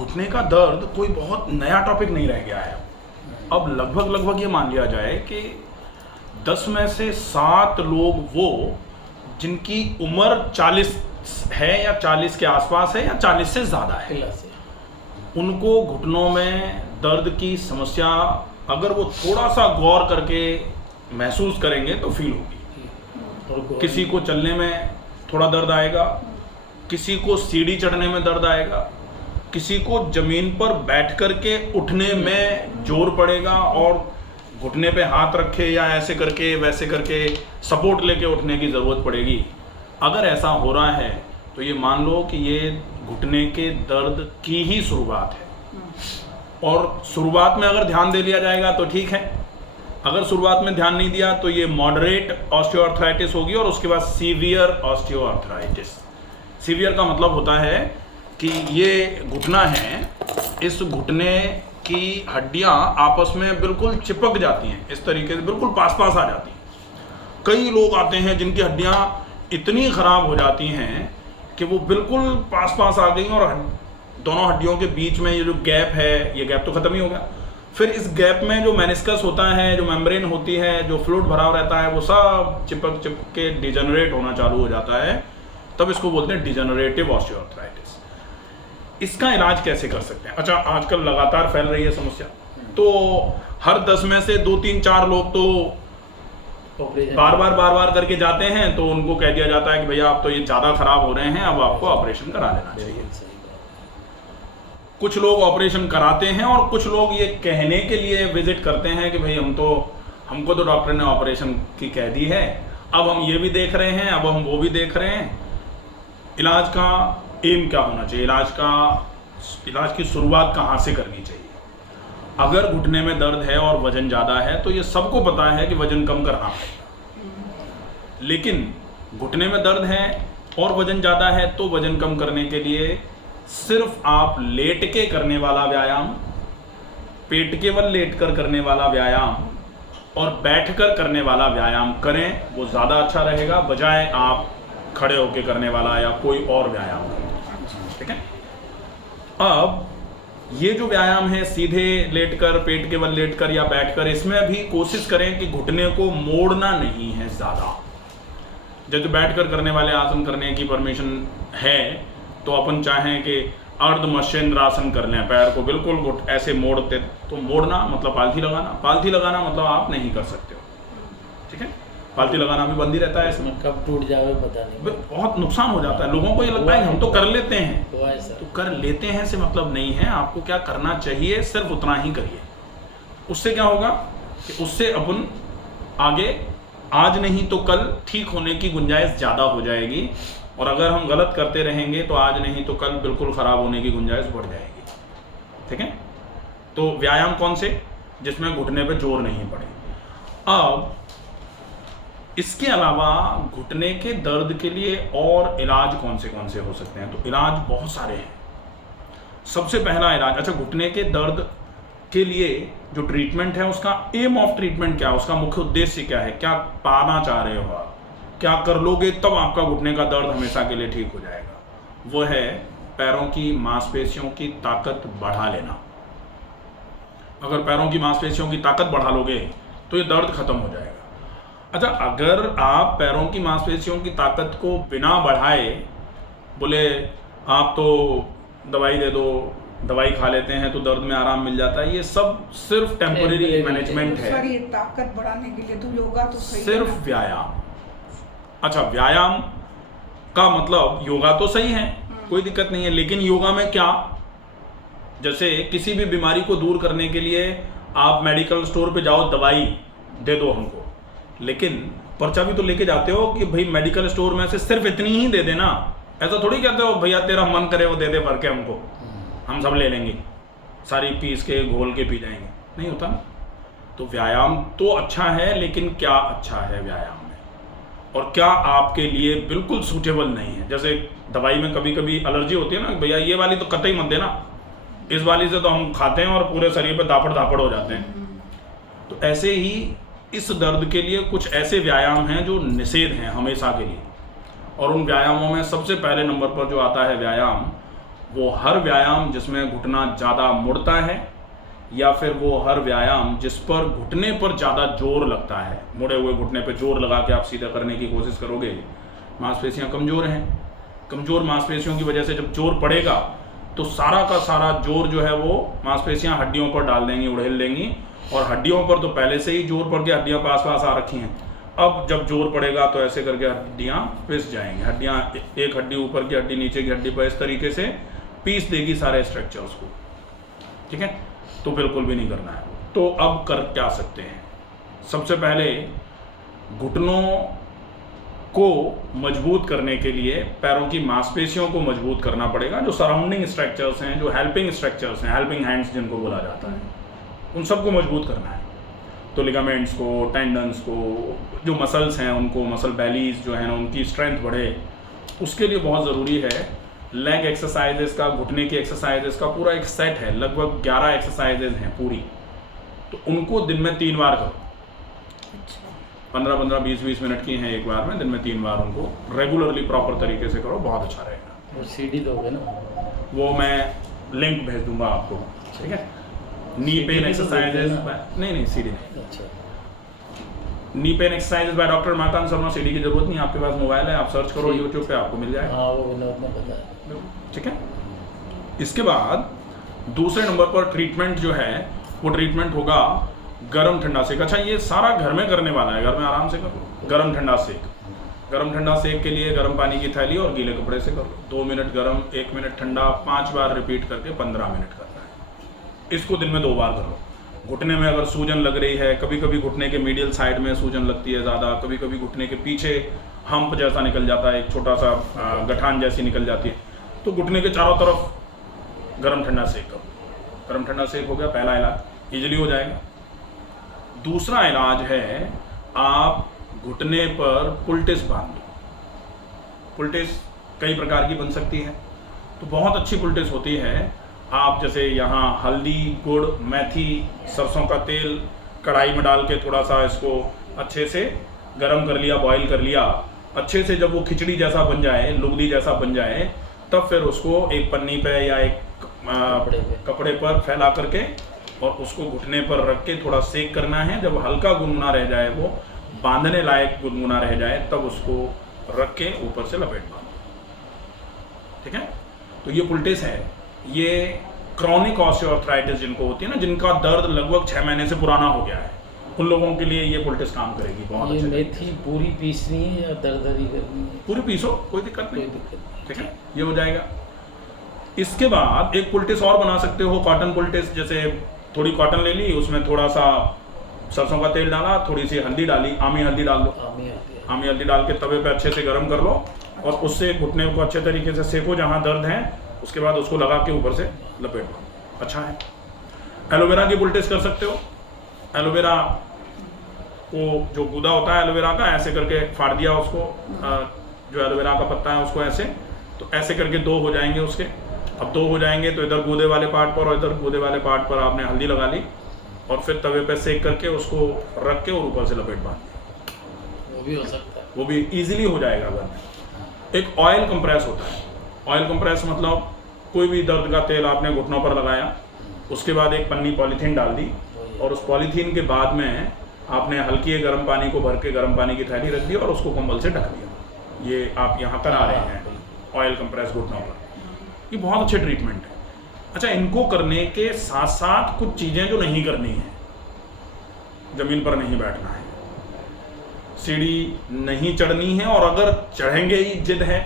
घुटने का दर्द कोई बहुत नया टॉपिक नहीं रह गया है। अब लगभग ये मान लिया जाए कि 10 में से 7 लोग वो जिनकी उम्र 40 है या 40 के आसपास है या 40 से ज़्यादा है, उनको घुटनों में दर्द की समस्या अगर वो थोड़ा सा गौर करके महसूस करेंगे तो फील होगी। किसी को चलने में थोड़ा दर्द आएगा, किसी को सीढ़ी चढ़ने में दर्द आएगा, किसी को ज़मीन पर बैठ कर के उठने में जोर पड़ेगा और घुटने पे हाथ रखे या ऐसे करके वैसे करके सपोर्ट लेके उठने की ज़रूरत पड़ेगी। अगर ऐसा हो रहा है तो ये मान लो कि ये घुटने के दर्द की ही शुरुआत है। और शुरुआत में अगर ध्यान दे लिया जाएगा तो ठीक है, अगर शुरुआत में ध्यान नहीं दिया तो ये मॉडरेट ऑस्टियोआर्थराइटिस होगी और उसके बाद सीवियर ऑस्टियोआर्थराइटिस। सीवियर का मतलब होता है कि ये घुटना है, इस घुटने की हड्डियां आपस में बिल्कुल चिपक जाती हैं, इस तरीके से बिल्कुल पास पास आ जाती हैं। कई लोग आते हैं जिनकी हड्डियां इतनी ख़राब हो जाती हैं कि वो बिल्कुल पास पास आ गई और दोनों हड्डियों के बीच में ये जो गैप है, ये गैप तो ख़त्म ही हो गया। फिर इस गैप में जो मेनिस्कस होता है, जो मेम्ब्रेन होती है, जो फ्लूइड भरा रहता है, वो सब चिपक के डिजेनरेट होना चालू हो जाता है। तब इसको बोलते हैं डिजेनरेटिव ऑस्टियोआर्थराइटिस। इसका इलाज कैसे कर सकते हैं? अच्छा, आजकल लगातार फैल रही है समस्या, तो हर 10 में से 2, 3, 4 लोग तो बार बार करके जाते हैं, तो उनको कह दिया जाता है कि भैया आप तो ये ज़्यादा ख़राब हो रहे हैं, अब आपको ऑपरेशन करा लेना चाहिए। कुछ लोग ऑपरेशन कराते हैं और कुछ लोग ये कहने के लिए विजिट करते हैं कि भाई हमको तो डॉक्टर ने ऑपरेशन की कह दी है, अब हम ये भी देख रहे हैं, अब हम वो भी देख रहे हैं। इलाज का एम क्या होना चाहिए? इलाज की शुरुआत कहाँ से करनी चाहिए? अगर घुटने में दर्द है और वजन ज़्यादा है तो ये सबको पता है कि वजन कम करना पड़ेगा, लेकिन घुटने में दर्द है और वजन ज़्यादा है तो वजन कम करने के लिए सिर्फ आप लेट के करने वाला व्यायाम, पेट केवल लेट कर करने वाला व्यायाम और बैठ कर करने वाला व्यायाम करें, वो ज़्यादा अच्छा रहेगा बजाय आप खड़े होकर करने वाला या कोई और व्यायाम करें। ठीक है। अब ये जो व्यायाम है सीधे लेटकर, पेट केवल लेटकर या बैठकर, इसमें भी कोशिश करें कि घुटने को मोड़ना नहीं है ज़्यादा। जैसे बैठकर करने वाले आसन करने की परमिशन है तो अपन चाहें कि अर्ध मत्स्येंद्रासन कर लें, पैर को बिल्कुल ऐसे मोड़ते, तो मोड़ना मतलब पालथी लगाना मतलब आप नहीं कर सकते हो। ठीक है, पालथी लगाना भी बंद ही रहता है, इसमें कब टूट जाए पता नहीं, बहुत नुकसान हो जाता है। लोगों को ये लगता है हम तो कर लेते हैं, तो कर लेते हैं से मतलब नहीं है। आपको क्या करना चाहिए, सिर्फ उतना ही करिए। उससे क्या होगा कि उससे अपन आगे आज नहीं तो कल ठीक होने की गुंजाइश ज़्यादा हो जाएगी, और अगर हम गलत करते रहेंगे तो आज नहीं तो कल बिल्कुल ख़राब होने की गुंजाइश बढ़ जाएगी। ठीक है, तो व्यायाम कौन से? जिसमें घुटने पे जोर नहीं पड़े। अब इसके अलावा घुटने के दर्द के लिए और इलाज कौन से हो सकते हैं? तो इलाज बहुत सारे हैं। सबसे पहला इलाज, अच्छा घुटने के दर्द के लिए जो ट्रीटमेंट है उसका एम ऑफ ट्रीटमेंट क्या है, उसका मुख्य उद्देश्य क्या है, क्या पाना चाह रहे हो आप, क्या कर लोगे तब आपका घुटने का दर्द हमेशा के लिए ठीक हो जाएगा? वो है पैरों की मांसपेशियों की ताकत बढ़ा लेना। अगर पैरों की मांसपेशियों की ताकत बढ़ा लोगे तो ये दर्द खत्म हो जाएगा। अच्छा, अगर आप पैरों की मांसपेशियों की ताकत को बिना बढ़ाए बोले आप तो दवाई दे दो, दवाई खा लेते हैं तो दर्द में आराम मिल जाता है, ये सब सिर्फ टेम्परेरी मैनेजमेंट है। ताकत बढ़ाने के लिए तो योगा तो सही सिर्फ व्यायाम। अच्छा, व्यायाम का मतलब योगा तो सही है, कोई दिक्कत नहीं है, लेकिन योगा में क्या, जैसे किसी भी बीमारी को दूर करने के लिए आप मेडिकल स्टोर पे जाओ, दवाई दे दो हमको, लेकिन पर्चा भी तो लेके जाते हो कि भाई मेडिकल स्टोर में से सिर्फ इतनी ही दे देना। ऐसा थोड़ी कहते हो भैया तेरा मन करे वो दे दे भर के हमको, हम सब ले लेंगे, सारी पीस के घोल के पी जाएंगे, नहीं होता ना। तो व्यायाम तो अच्छा है, लेकिन क्या अच्छा है व्यायाम में और क्या आपके लिए बिल्कुल सूटेबल नहीं है। जैसे दवाई में कभी कभी एलर्जी होती है ना, भैया ये वाली तो कतई मत देना, इस वाली से तो हम खाते हैं और पूरे शरीर पे दापड़ हो जाते हैं। तो ऐसे ही इस दर्द के लिए कुछ ऐसे व्यायाम हैं जो निषेध हैं हमेशा के लिए, और उन व्यायामों में सबसे पहले नंबर पर जो आता है व्यायाम, वो हर व्यायाम जिसमें घुटना ज़्यादा मुड़ता है, या फिर वो हर व्यायाम जिस पर घुटने पर ज़्यादा जोर लगता है। मुड़े हुए घुटने पर जोर लगा के आप सीधा करने की कोशिश करोगे, मांसपेशियां कमज़ोर हैं। कमज़ोर मांसपेशियों की वजह से जब जोर पड़ेगा तो सारा का सारा जोर जो है वो मांसपेशियां हड्डियों पर डाल देंगी, उड़ेल देंगी, और हड्डियों पर तो पहले से ही जोर पड़ के हड्डियां पास पास आ रखी हैं। अब जब जोर पड़ेगा तो ऐसे करके हड्डियां पिस जाएंगी। हड्डियां, एक हड्डी ऊपर की हड्डी नीचे की हड्डी पर इस तरीके से पीस देगी सारे स्ट्रक्चर्स को। ठीक है, तो बिल्कुल भी नहीं करना है। तो अब कर क्या सकते हैं? सबसे पहले घुटनों को मजबूत करने के लिए पैरों की मांसपेशियों को मजबूत करना पड़ेगा। जो सराउंडिंग स्ट्रक्चर्स हैं, जो हेल्पिंग स्ट्रक्चर्स हैं, हेल्पिंग हैंड्स जिनको बोला जाता है, उन सबको मजबूत करना है। तो लिगामेंट्स को, टेंडन्स को, जो मसल्स हैं उनको, मसल बैलीज जो है ना, उनकी स्ट्रेंथ बढ़े, उसके लिए बहुत ज़रूरी है लेग एक्सरसाइजेस का, घुटने की एक्सरसाइजेस का पूरा एक सेट है। लगभग 11 एक्सरसाइजेज हैं पूरी, तो उनको दिन में 3 बार करो। 15-15, 20-20 मिनट की हैं एक बार में, दिन में 3 बार उनको रेगुलरली प्रॉपर तरीके से करो, बहुत अच्छा रहेगा। वो सीडी दोगे ना? वो मैं लिंक भेज दूंगा आपको। ठीक है, नी पेन एक्सरसाइजेज, नहीं सीडी नहीं, अच्छा, knee pain exercises by doctor Makan Sharma. CD की जरूरत नहीं, आपके पास मोबाइल है, आप सर्च करो यूट्यूब पे, आपको मिल जाएगा। हाँ वो विनोद ने बताया। ठीक है, इसके बाद दूसरे नंबर पर ट्रीटमेंट जो है वो ट्रीटमेंट होगा गरम ठंडा सेक। अच्छा, ये सारा घर में करने वाला है, घर में आराम से करो। गरम ठंडा सेक, गरम ठंडा सेक के लिए गर्म पानी की थैली और गीले कपड़े से कर लो। 2 मिनट गरम, 1 मिनट ठंडा, 5 बार रिपीट करके 15 मिनट करना है। इसको दिन में 2 बार कर लो। घुटने में अगर सूजन लग रही है, कभी कभी घुटने के मीडियल साइड में सूजन लगती है ज़्यादा, कभी कभी घुटने के पीछे हम्प जैसा निकल जाता है, एक छोटा सा गठान जैसी निकल जाती है, तो घुटने के चारों तरफ गरम ठंडा सेक करो। गरम ठंडा सेक हो गया पहला इलाज, इजीली हो जाएगा। दूसरा इलाज है, आप घुटने पर पुलटिस बांध दो। पुलटिस कई प्रकार की बन सकती है, तो बहुत अच्छी पुलटिस होती है। आप जैसे यहाँ हल्दी, गुड़, मेथी, सरसों का तेल कढ़ाई में डाल के थोड़ा सा इसको अच्छे से गरम कर लिया, बॉईल कर लिया, अच्छे से जब वो खिचड़ी जैसा बन जाए, लुगदी जैसा बन जाए, तब फिर उसको एक पन्नी पे या एक कपड़े पर फैला करके और उसको घुटने पर रख के थोड़ा सेक करना है। जब हल्का गुनगुना रह जाए, वो बांधने लायक गुनगुना रह जाए, तब उसको रख के ऊपर से लपेट बांधो। ठीक है, तो ये पुलटिस है। ये क्रॉनिक ऑस्टियोआर्थराइटिस जिनको होती है ना, जिनका दर्द लगभग 6 महीने से पुराना हो गया है, उन लोगों के लिए ये पुलटिस काम करेगी बहुत। ये मेथी पूरी पीसनी है या दरदरी करनी है? पूरी पीसो, कोई दिक्कत नहीं। कोई दिक्कत नहीं। ठीक है, ये हो जाएगा। इसके बाद एक पुलटिस और बना सकते हो, कॉटन पुलटिस। जैसे थोड़ी कॉटन ले ली, उसमें थोड़ा सा सरसों का तेल डाला, थोड़ी सी हल्दी डाली, आमी हल्दी डाल दो। आमी हल्दी डाल के तवे पे अच्छे से गर्म कर लो और उससे घुटने को अच्छे तरीके से सेको जहाँ दर्द है। उसके बाद उसको लगा के ऊपर से लपेट दो, अच्छा है। एलोवेरा की पुलटिस कर सकते हो। एलोवेरा को जो गूदा होता है एलोवेरा का, ऐसे करके फाड़ दिया उसको, जो एलोवेरा का पत्ता है उसको ऐसे, तो ऐसे करके 2 हो जाएंगे उसके। अब 2 हो जाएंगे तो इधर गूदे वाले पार्ट पर और इधर गूदे वाले पार्ट पर आपने हल्दी लगा ली और फिर तवे पे सेक करके उसको रख के और ऊपर से लपेट बांध दिया। वो भी हो सकता है, वो भी इजीली हो जाएगा घर में। एक ऑयल कंप्रेस होता है। ऑयल कंप्रेस मतलब कोई भी दर्द का तेल आपने घुटनों पर लगाया, उसके बाद एक पन्नी पॉलीथीन डाल दी और उस पॉलीथीन के बाद में आपने हल्की गर्म पानी को भर के गर्म पानी की थैली रख दी और उसको कंबल से ढक दिया। ये आप यहाँ करा रहे हैं ऑयल कंप्रेस घुटनों पर। ये बहुत अच्छे ट्रीटमेंट है। अच्छा, इनको करने के साथ साथ कुछ चीज़ें जो नहीं करनी है, ज़मीन पर नहीं बैठना है, सीढ़ी नहीं चढ़नी है, और अगर चढ़ेंगे ही जिद है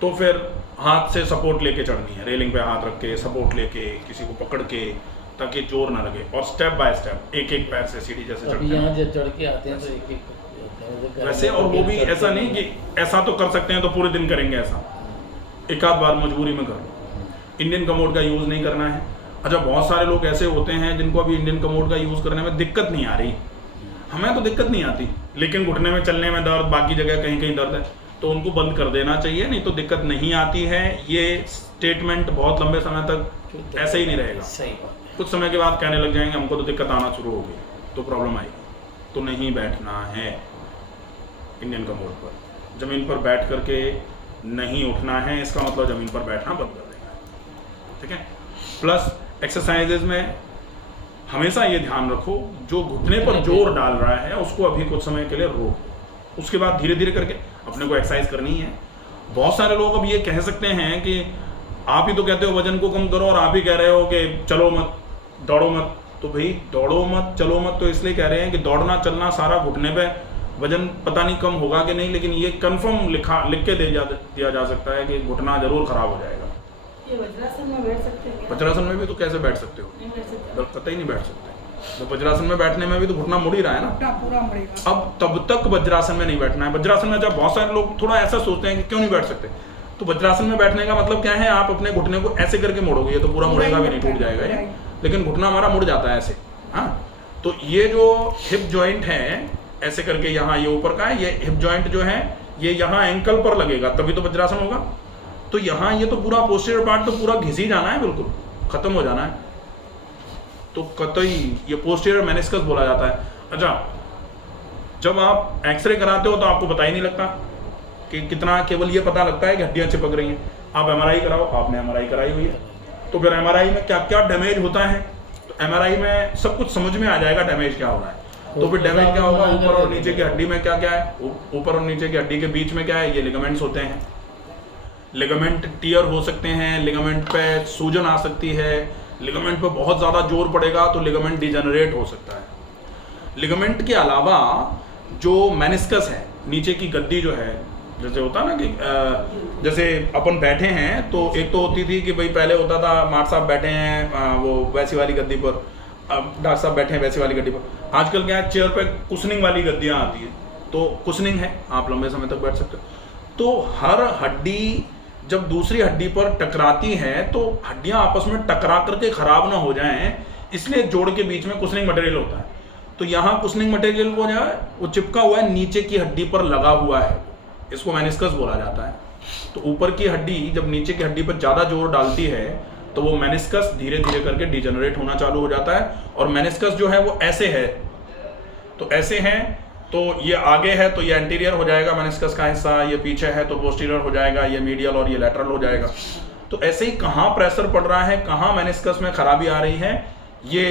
तो फिर हाथ से सपोर्ट लेके चढ़नी है। रेलिंग पे हाथ रख के, सपोर्ट लेके, किसी को पकड़ के, ताकि जोर ना लगे, और स्टेप बाय स्टेप एक एक पैर से सीढ़ी जैसे चढ़ते हैं। यहाँ जब चढ़ के आते हैं तो एक एक वैसे, और वो भी ऐसा नहीं कि ऐसा तो कर सकते हैं तो पूरे दिन करेंगे, ऐसा एक आध बार मजबूरी में कर लो। इंडियन कमोड का यूज़ नहीं करना है। अच्छा, बहुत सारे लोग ऐसे होते हैं जिनको अभी इंडियन कमोड का यूज़ करने में दिक्कत नहीं आ रही। हमें तो दिक्कत नहीं आती, लेकिन घुटने में, चलने में दर्द, बाकी जगह कहीं कहीं दर्द है, तो उनको बंद कर देना चाहिए, नहीं तो दिक्कत नहीं आती है। ये स्टेटमेंट बहुत लंबे समय तक ऐसे ही नहीं रहेगा। सही बात है। कुछ समय के बाद कहने लग जाएंगे हमको तो दिक्कत आना शुरू होगी, तो प्रॉब्लम आएगी। तो नहीं बैठना है इंडियन कमोड पर। ज़मीन पर बैठ करके नहीं उठना है, इसका मतलब ज़मीन पर बैठना बंद कर देना है। ठीक है। प्लस एक्सरसाइजेज में हमेशा ये ध्यान रखो, जो घुटने पर जोर डाल रहा है उसको अभी कुछ समय के लिए रोको, उसके बाद धीरे धीरे करके अपने को एक्सरसाइज करनी है। बहुत सारे लोग अब ये कह सकते हैं कि आप ही तो कहते हो वजन को कम करो और आप ही कह रहे हो कि चलो मत, दौड़ो मत। तो भाई दौड़ो मत, चलो मत तो इसलिए कह रहे हैं कि दौड़ना चलना सारा घुटने पे, वजन पता नहीं कम होगा कि नहीं, लेकिन ये कंफर्म लिख के दिया जा सकता है कि घुटना जरूर खराब हो जाएगा। ये वज्रासन में बैठ सकते हैं क्या? वज्रासन में भी तो कैसे बैठ सकते हो, नहीं बैठ सकते। कतई नहीं बैठ सकते। तो वज्रासन में बैठने में भी तो घुटना मुड़ ही रहा है ना। घुटना पूरा मुड़ेगा। अब तब तक वज्रासन में नहीं बैठना है। वज्रासन में जब बहुत सारे लोग थोड़ा ऐसा सोचते हैं कि क्यों नहीं बैठ सकते, तो वज्रासन में बैठने का मतलब क्या है, आप अपने घुटने को ऐसे करके मोड़ोगे, ये तो पूरा मुड़ेगा भी नहीं, टूट जाएगा ये, लेकिन घुटना हमारा मुड़ जाता है ऐसे। हाँ, तो ये जो हिप जॉइंट है ऐसे करके, यहाँ ये ऊपर का है, ये हिप जॉइंट जो है ये यहाँ एंकल पर लगेगा, तभी तो वज्रासन होगा। तो यहाँ ये तो पूरा पोस्टीरियर पार्ट तो पूरा घिस ही जाना है, बिल्कुल खत्म हो जाना है। तो कतई ये पोस्टीरियर मेनिस्कस बोला जाता है। अच्छा, जब आप एक्सरे कराते हो तो आपको पता ही नहीं लगता कि कितना, केवल ये पता लगता है कि हड्डियां चिपक रही हैं। आप एमआरआई कराओ, आपने एमआरआई कराई हुई है, तो फिर एमआरआई में क्या क्या डैमेज होता है, तो एमआरआई में सब कुछ समझ में आ जाएगा डैमेज क्या हो रहा है। तो फिर डैमेज क्या होगा, ऊपर और नीचे की हड्डी में क्या क्या है, ऊपर और नीचे की हड्डी के बीच में क्या है, ये लिगामेंट्स होते हैं। लिगामेंट टियर हो सकते हैं, लिगामेंट पे सूजन आ सकती है, लिगामेंट पे बहुत ज़्यादा जोर पड़ेगा तो लिगामेंट डिजेनरेट हो सकता है। लिगामेंट के अलावा जो मेनिस्कस है, नीचे की गद्दी जो है, जैसे होता है ना कि जैसे अपन बैठे हैं तो एक तो होती थी कि भाई पहले होता था मार्ट साहब बैठे हैं वो वैसी वाली गद्दी पर, अब डॉक्टर साहब बैठे हैं वैसी वाली गद्दी पर। आजकल क्या है, चेयर पे कुशनिंग वाली गद्दियाँ आती हैं, तो कुशनिंग है, आप लंबे समय तक बैठ सकते हो। तो हर हड्डी जब दूसरी हड्डी पर टकराती है तो हड्डियां आपस में टकरा करके खराब ना हो जाएं, इसलिए जोड़ के बीच में कुशनिंग मटेरियल होता है। तो यहाँ कुशनिंग मटेरियल वो जो है वो चिपका हुआ है, नीचे की हड्डी पर लगा हुआ है, इसको मेनिस्कस बोला जाता है। तो ऊपर की हड्डी जब नीचे की हड्डी पर ज़्यादा जोर डालती है तो वो मेनिस्कस धीरे धीरे करके डिजेनरेट होना चालू हो जाता है। और मेनिस्कस जो है वो ऐसे है, तो ऐसे है, तो ये आगे है तो ये एंटीरियर हो जाएगा मेनिस्कस का हिस्सा, ये पीछे है तो पोस्टीरियर हो जाएगा, ये मीडियल और ये लैटरल हो जाएगा। तो ऐसे ही कहाँ प्रेशर पड़ रहा है, कहाँ मेनिस्कस में खराबी आ रही है, ये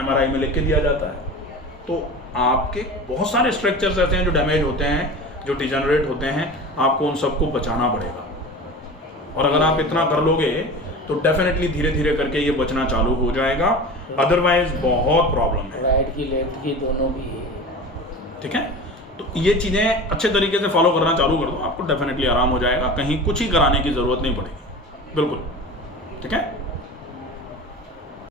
एमआरआई में लिख के दिया जाता है। तो आपके बहुत सारे स्ट्रक्चर्स ऐसे हैं जो डैमेज होते हैं, जो डिजेनरेट होते हैं, आपको उन सबको बचाना पड़ेगा। और अगर आप इतना कर लोगे तो डेफिनेटली धीरे धीरे करके ये बचना चालू हो जाएगा, अदरवाइज बहुत प्रॉब्लम है। राइट की लेफ्ट की दोनों भी है। ठीक है, तो ये चीज़ें अच्छे तरीके से फॉलो करना चालू कर दो, आपको डेफिनेटली आराम हो जाएगा, कहीं कुछ ही कराने की ज़रूरत नहीं पड़ेगी, बिल्कुल। ठीक है।